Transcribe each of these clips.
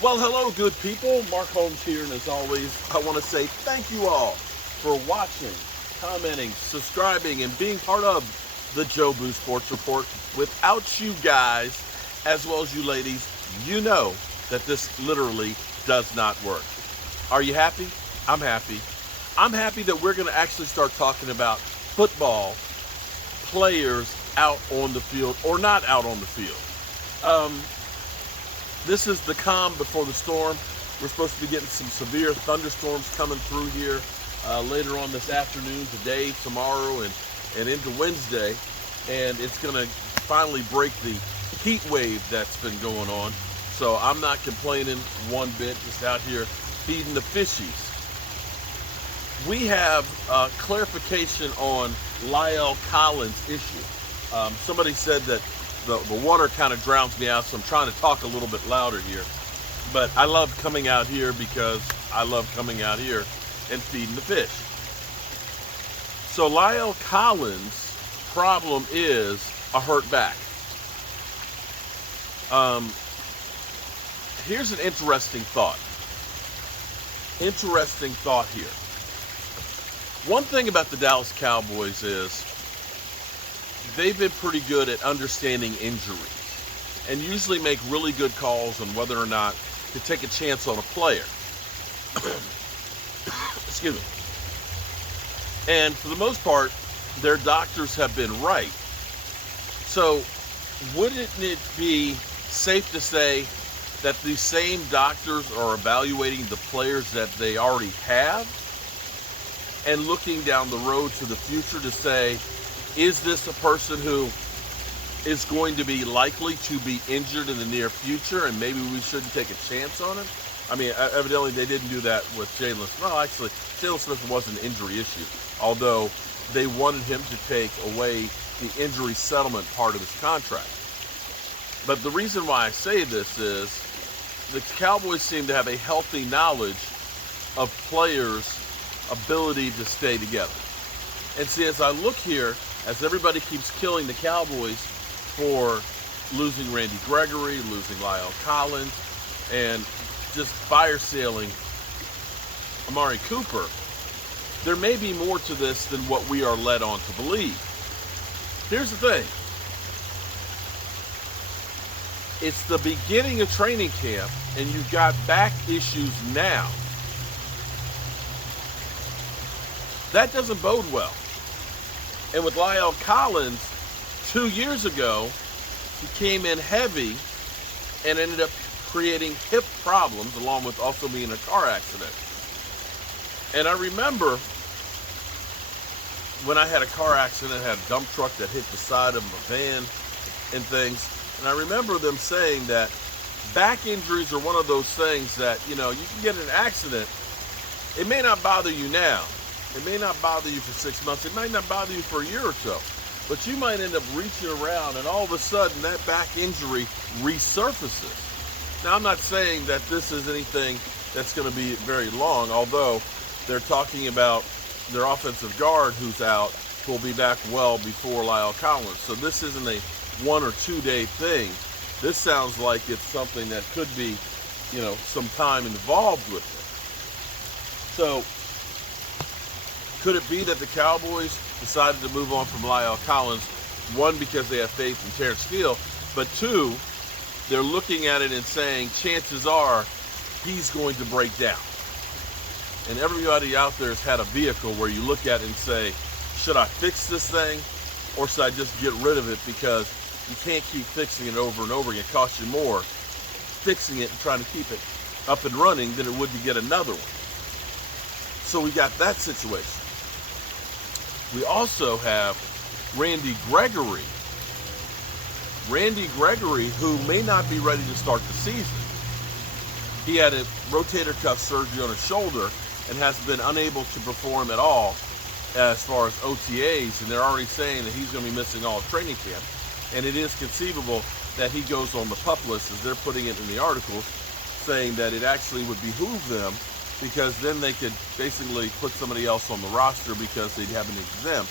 Well, hello, good people. Mark Holmes here, and as always, I want to say thank you all for watching, commenting, subscribing, and being part of the Joe Boo Sports Report. Without you guys, as well as you ladies, you know that this literally does not work. Are you happy? I'm happy. I'm happy that we're going to actually start talking about football players out on the field or not out on the field. This is the calm before the storm. We're supposed to be getting some severe thunderstorms coming through here later on this afternoon, today, tomorrow, and into Wednesday. And it's going to finally break the heat wave that's been going on. So I'm not complaining one bit, just out here feeding the fishies. We have clarification on Lyle Collins' issue. Somebody said that the water kind of drowns me out, so I'm trying to talk a little bit louder here. But I love coming out here because I love coming out here and feeding the fish. So Lyle Collins' problem is a hurt back. Here's an interesting thought. Interesting thought here. One thing about the Dallas Cowboys is they've been pretty good at understanding injuries and usually make really good calls on whether or not to take a chance on a player. Excuse me. And for the most part, their doctors have been right. So wouldn't it be safe to say that these same doctors are evaluating the players that they already have and looking down the road to the future to say, is this a person who is going to be likely to be injured in the near future and maybe we shouldn't take a chance on him? I mean, evidently they didn't do that with Jalen Smith. Well, actually, Jalen Smith wasn't an injury issue, although they wanted him to take away the injury settlement part of his contract. But the reason why I say this is the Cowboys seem to have a healthy knowledge of players' ability to stay together. And see, as I look here, as everybody keeps killing the Cowboys for losing Randy Gregory, losing Lyle Collins, and just fire sailing Amari Cooper, there may be more to this than what we are led on to believe. Here's the thing. It's the beginning of training camp, and you've got back issues now. That doesn't bode well. And with Lyle Collins, 2 years ago, he came in heavy and ended up creating hip problems, along with also being in a car accident. And I remember when I had a car accident, I had a dump truck that hit the side of my van and things. And I remember them saying that back injuries are one of those things that, you can get in an accident. It may not bother you now. It may not bother you for 6 months. It might not bother you for a year or so. But you might end up reaching around and all of a sudden that back injury resurfaces. Now, I'm not saying that this is anything that's going to be very long, although they're talking about their offensive guard who's out, who will be back well before Lyle Collins. So this isn't a 1 or 2 day thing. This sounds like it's something that could be, some time involved with it. So could it be that the Cowboys decided to move on from Lyle Collins, one, because they have faith in Terrence Steele, but two, they're looking at it and saying chances are he's going to break down. And everybody out there has had a vehicle where you look at it and say, should I fix this thing or should I just get rid of it, because you can't keep fixing it over and over again. It costs you more fixing it and trying to keep it up and running than it would to get another one. So we got that situation. We also have Randy Gregory. Randy Gregory, who may not be ready to start the season. He had a rotator cuff surgery on his shoulder and has been unable to perform at all as far as OTAs, and they're already saying that he's going to be missing all of training camp. And it is conceivable that he goes on the PUP list, as they're putting it in the articles, saying that it actually would behoove them, because then they could basically put somebody else on the roster because they'd have an exempt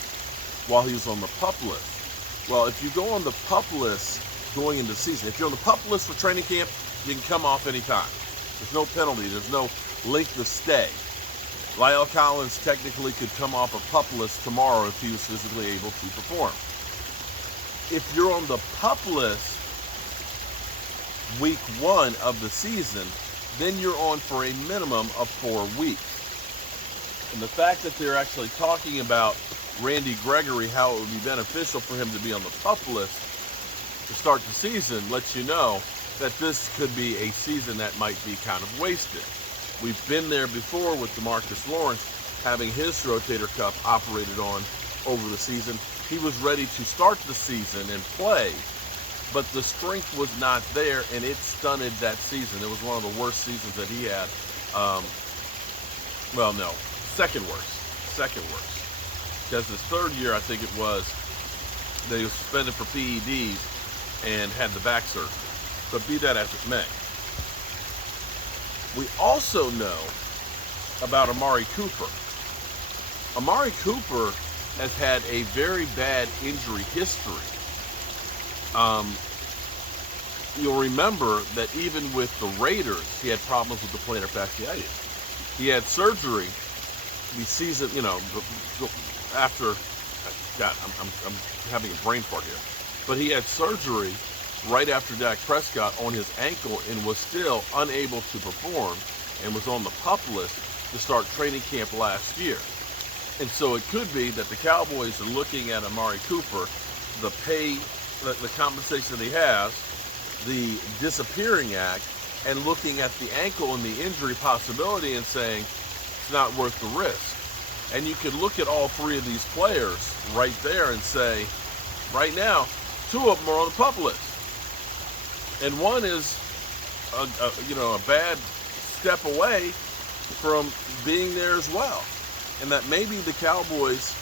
while he was on the PUP list. Well, if you go on the PUP list going into the season, if you're on the PUP list for training camp, you can come off anytime. There's no penalty. There's no length of stay. Lyle Collins technically could come off a PUP list tomorrow if he was physically able to perform. If you're on the PUP list week 1 of the season, then you're on for a minimum of 4 weeks. And the fact that they're actually talking about Randy Gregory, how it would be beneficial for him to be on the PUP list to start the season, lets you know that this could be a season that might be kind of wasted. We've been there before with DeMarcus Lawrence having his rotator cuff operated on over the season. He was ready to start the season and play, but the strength was not there, and it stunted that season. It was one of the worst seasons that he had. Second worst. Because his third year, I think it was, that he was suspended for PEDs and had the back surgery. But be that as it may. We also know about Amari Cooper. Amari Cooper has had a very bad injury history. You'll remember that even with the Raiders, he had problems with the plantar fasciitis. He had surgery the season, after, God, I'm having a brain fart here. But he had surgery right after Dak Prescott on his ankle and was still unable to perform and was on the PUP list to start training camp last year. And so it could be that the Cowboys are looking at Amari Cooper, the pay, the compensation that he has, the disappearing act, and looking at the ankle and the injury possibility and saying it's not worth the risk. And you could look at all 3 of these players right there and say, right now, 2 of them are on the PUP list. And one is a bad step away from being there as well. And that maybe the Cowboys,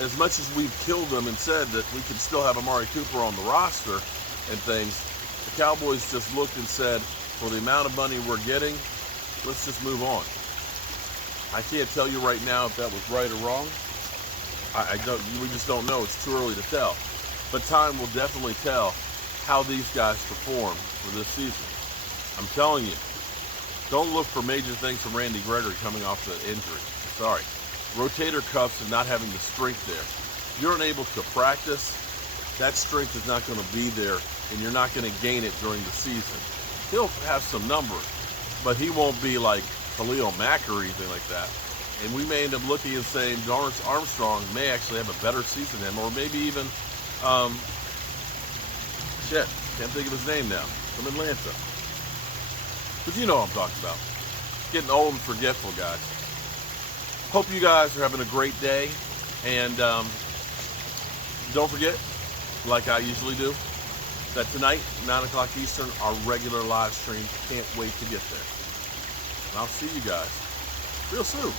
as much as we've killed them and said that we can still have Amari Cooper on the roster and things, the Cowboys just looked and said, for the amount of money we're getting, let's just move on. I can't tell you right now if that was right or wrong. We just don't know. It's too early to tell. But time will definitely tell how these guys perform for this season. I'm telling you, don't look for major things from Randy Gregory coming off the injury. Sorry. Rotator cuffs and not having the strength there. If you're unable to practice, that strength is not going to be there, and you're not going to gain it during the season. He'll have some numbers, but he won't be like Khalil Mack or anything like that. And we may end up looking and saying Dorrance Armstrong may actually have a better season than him, or maybe even, can't think of his name now, from Atlanta. But you know what I'm talking about. Getting old and forgetful, guys. Hope you guys are having a great day. And don't forget, like I usually do, that tonight, 9 o'clock Eastern, our regular live stream. Can't wait to get there. And I'll see you guys real soon.